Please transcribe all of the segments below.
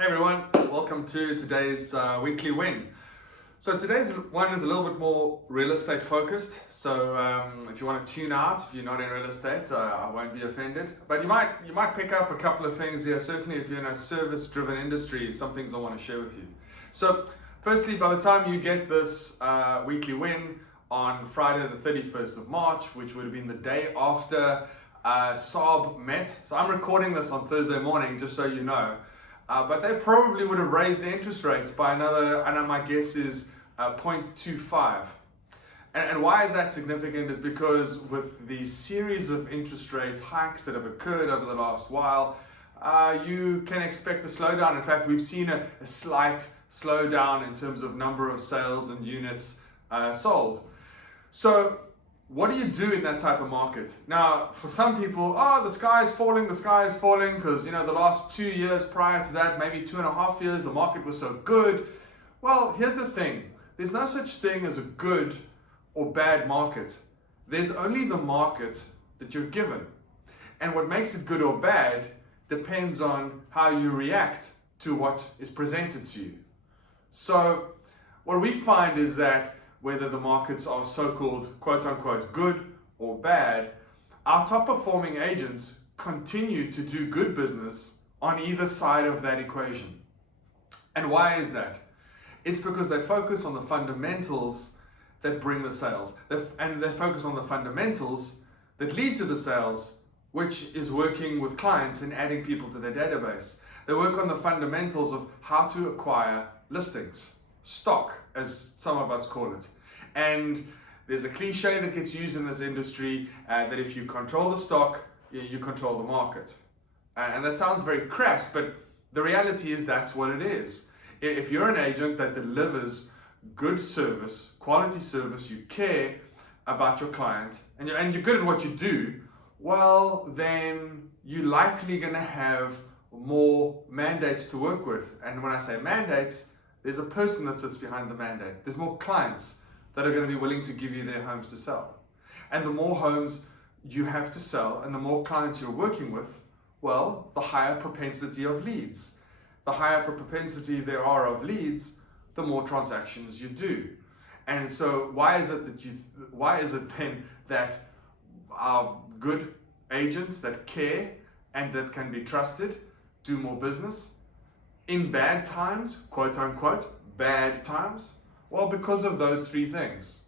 Hey everyone, welcome to today's weekly win. So today's one is a little bit more real estate focused. So if you want to tune out, if you're not in real estate, I won't be offended. But you might pick up a couple of things here. Certainly, if you're in a service-driven industry, some things I want to share with you. So firstly, by the time you get this weekly win on Friday the 31st of March, which would have been the day after Saab met. So I'm recording this on Thursday morning, just so you know. But they probably would have raised the interest rates by another, and my guess is 0.25. And why is that significant is because with the series of interest rates hikes that have occurred over the last while, you can expect a slowdown. In fact, we've seen a slight slowdown in terms of number of sales and units sold. So what do you do in that type of market? Now, for some people, the sky is falling, because the last 2 years prior to that, maybe 2.5 years, the market was so good. Well, here's the thing. There's no such thing as a good or bad market. There's only the market that you're given. And what makes it good or bad depends on how you react to what is presented to you. So what we find is that whether the markets are so-called quote-unquote good or bad, our top-performing agents continue to do good business on either side of that equation. And why is that? It's because they focus on the fundamentals that bring the sales. And they focus on the fundamentals that lead to the sales, which is working with clients and adding people to their database. They work on the fundamentals of how to acquire listings. Stock, as some of us call it. And there's a cliche that gets used in this industry that if you control the stock, you control the market. And that sounds very crass, but the reality is that's what it is. If you're an agent that delivers good service, quality service, you care about your client, and you're good at what you do, well, then you're likely going to have more mandates to work with. And when I say mandates, there's a person that sits behind the mandate. There's more clients that are going to be willing to give you their homes to sell. And the more homes you have to sell and the more clients you're working with, well, the higher propensity of leads. The higher propensity there are of leads, the more transactions you do. And so why is it then that our good agents that care and that can be trusted do more business? In bad times, quote unquote, bad times? Well, because of those three things.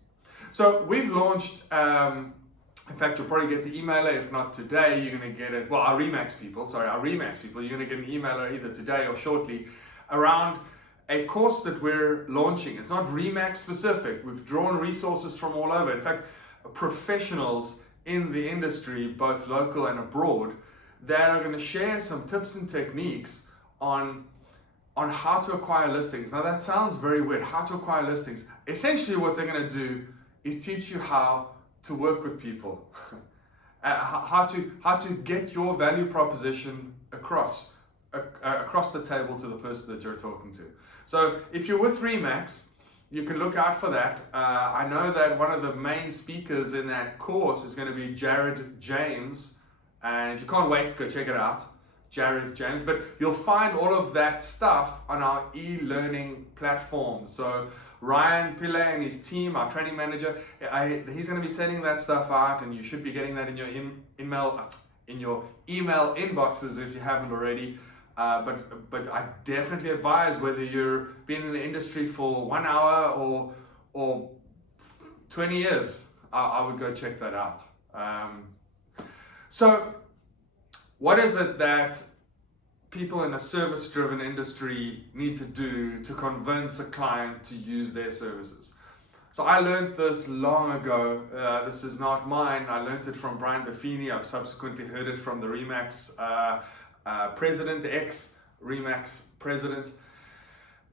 So we've launched, in fact, you'll probably get the emailer. If not today, you're going to get it. Well, our Remax people, you're going to get an emailer either today or shortly around a course that we're launching. It's not Remax specific. We've drawn resources from all over. In fact, professionals in the industry, both local and abroad, that are going to share some tips and techniques on how to acquire listings. Now that sounds very weird, how to acquire listings. Essentially what they're going to do is teach you how to work with people, how to get your value proposition across the table to the person that you're talking to. So if you're with Remax, you can look out for that. I know that one of the main speakers in that course is going to be Jared James, and if you can't wait, go check it out. Jared James, but you'll find all of that stuff on our e-learning platform. So Ryan Pillay and his team, our training manager, he's going to be sending that stuff out, and you should be getting that in your email inboxes if you haven't already. But I definitely advise, whether you're been in the industry for 1 hour or 20 years, I would go check that out. So what is it that people in a service-driven industry need to do to convince a client to use their services? So I learned this long ago. This is not mine. I learned it from Brian Buffini. I've subsequently heard it from the Remax president, the ex-Remax president.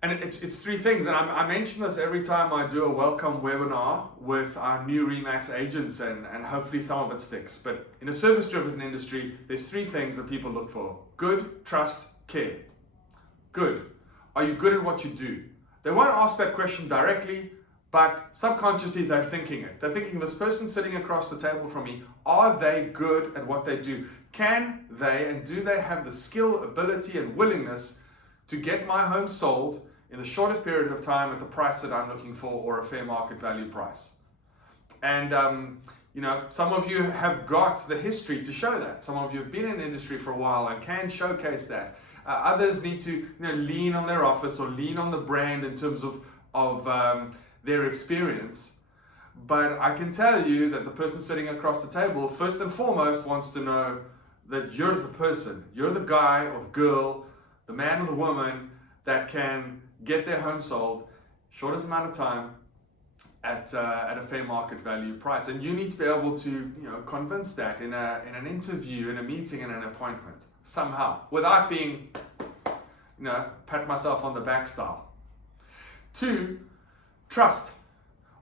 And it's three things, and I mention this every time I do a welcome webinar with our new Remax agents, and hopefully some of it sticks. But in a service-driven industry, there's three things that people look for: good, trust, care. Good. Are you good at what you do? They won't ask that question directly, but subconsciously they're thinking it. They're thinking, this person sitting across the table from me, are they good at what they do? Can they and do they have the skill, ability, and willingness to get my home sold in the shortest period of time at the price that I'm looking for, or a fair market value price. And some of you have got the history to show that. Some of you have been in the industry for a while and can showcase that. Others need to lean on their office or lean on the brand in terms of their experience. But I can tell you that the person sitting across the table, first and foremost, wants to know that you're the person, you're the guy or the girl, the man or the woman that can get their home sold shortest amount of time at a fair market value price. And you need to be able to convince that in an interview, in a meeting, in an appointment, somehow, without being pat myself on the back style. 2, trust.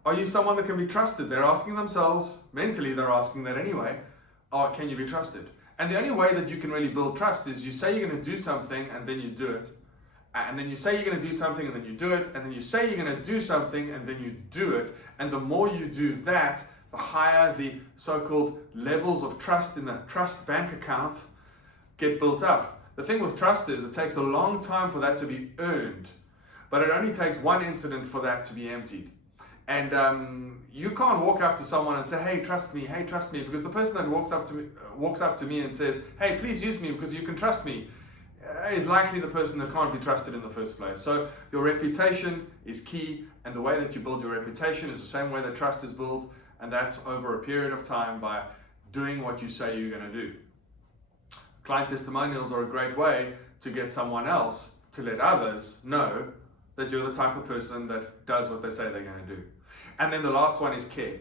Are you someone that can be trusted? They're asking themselves, mentally they're asking that anyway, can you be trusted? And the only way that you can really build trust is you say you're going to do something and then you do it. And then you say you're going to do something and then you do it. And then you say you're going to do something and then you do it. And the more you do that, the higher the so-called levels of trust in the trust bank account get built up. The thing with trust is it takes a long time for that to be earned, but it only takes one incident for that to be emptied. And you can't walk up to someone and say, hey, trust me, because the person that walks up to me and says, hey, please use me because you can trust me, is likely the person that can't be trusted in the first place. So your reputation is key, and the way that you build your reputation is the same way that trust is built, and that's over a period of time by doing what you say you're going to do. Client testimonials are a great way to get someone else to let others know that you're the type of person that does what they say they're going to do. And then the last one is care.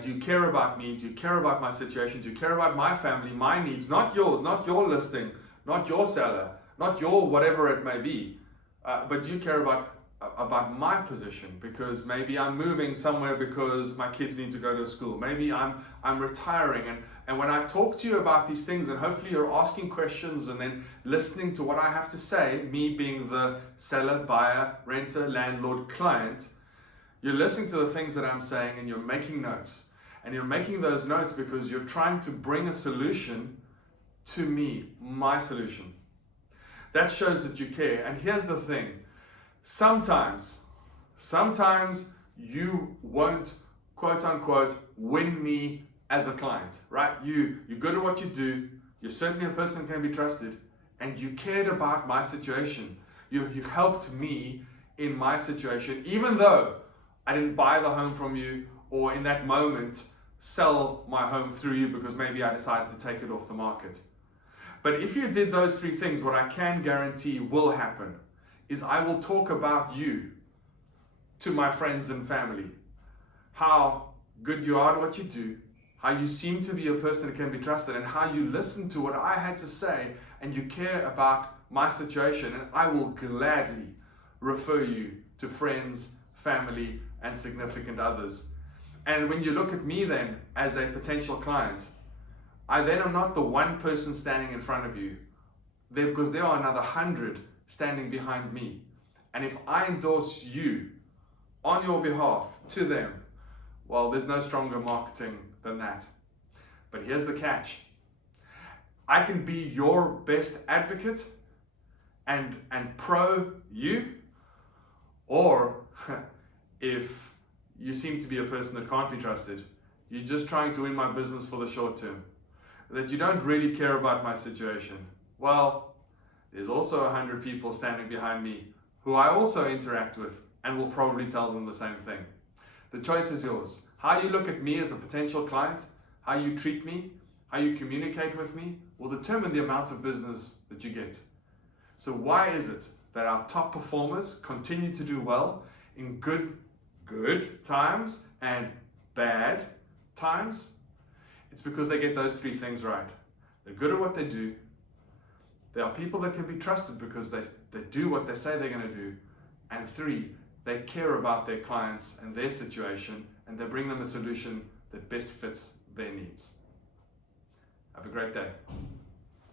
Do you care about me? Do you care about my situation? Do you care about my family, my needs? Not yours, not your listing, not your seller, not your whatever it may be, but do you care about my position? Because maybe I'm moving somewhere because my kids need to go to school. Maybe I'm retiring, and when I talk to you about these things, and hopefully you're asking questions and then listening to what I have to say, me being the seller, buyer, renter, landlord, client, you're listening to the things that I'm saying and you're making notes. And you're making those notes because you're trying to bring a solution to me, my solution. That shows that you care. And here's the thing. Sometimes you won't, quote unquote, win me as a client, right? You're good at what you do. You're certainly a person who can be trusted, and you cared about my situation. You helped me in my situation, even though I didn't buy the home from you, or in that moment sell my home through you because maybe I decided to take it off the market. But if you did those 3 things, what I can guarantee will happen is I will talk about you to my friends and family. How good you are at what you do, how you seem to be a person that can be trusted, and how you listen to what I had to say and you care about my situation. And I will gladly refer you to friends, family, and significant others. And when you look at me then as a potential client, I then am not the one person standing in front of you, because there are another 100 standing behind me. And if I endorse you on your behalf to them, well, there's no stronger marketing than that. But here's the catch. I can be your best advocate and pro you, or if you seem to be a person that can't be trusted, you're just trying to win my business for the short term, that you don't really care about my situation, well, there's also 100 people standing behind me who I also interact with and will probably tell them the same thing. The choice is yours. How you look at me as a potential client, how you treat me, how you communicate with me will determine the amount of business that you get. So why is it that our top performers continue to do well in good times and bad times? It's because they get those 3 things right. They're good at what they do. They are people that can be trusted because they do what they say they're going to do. And 3, they care about their clients and their situation, and they bring them a solution that best fits their needs. Have a great day.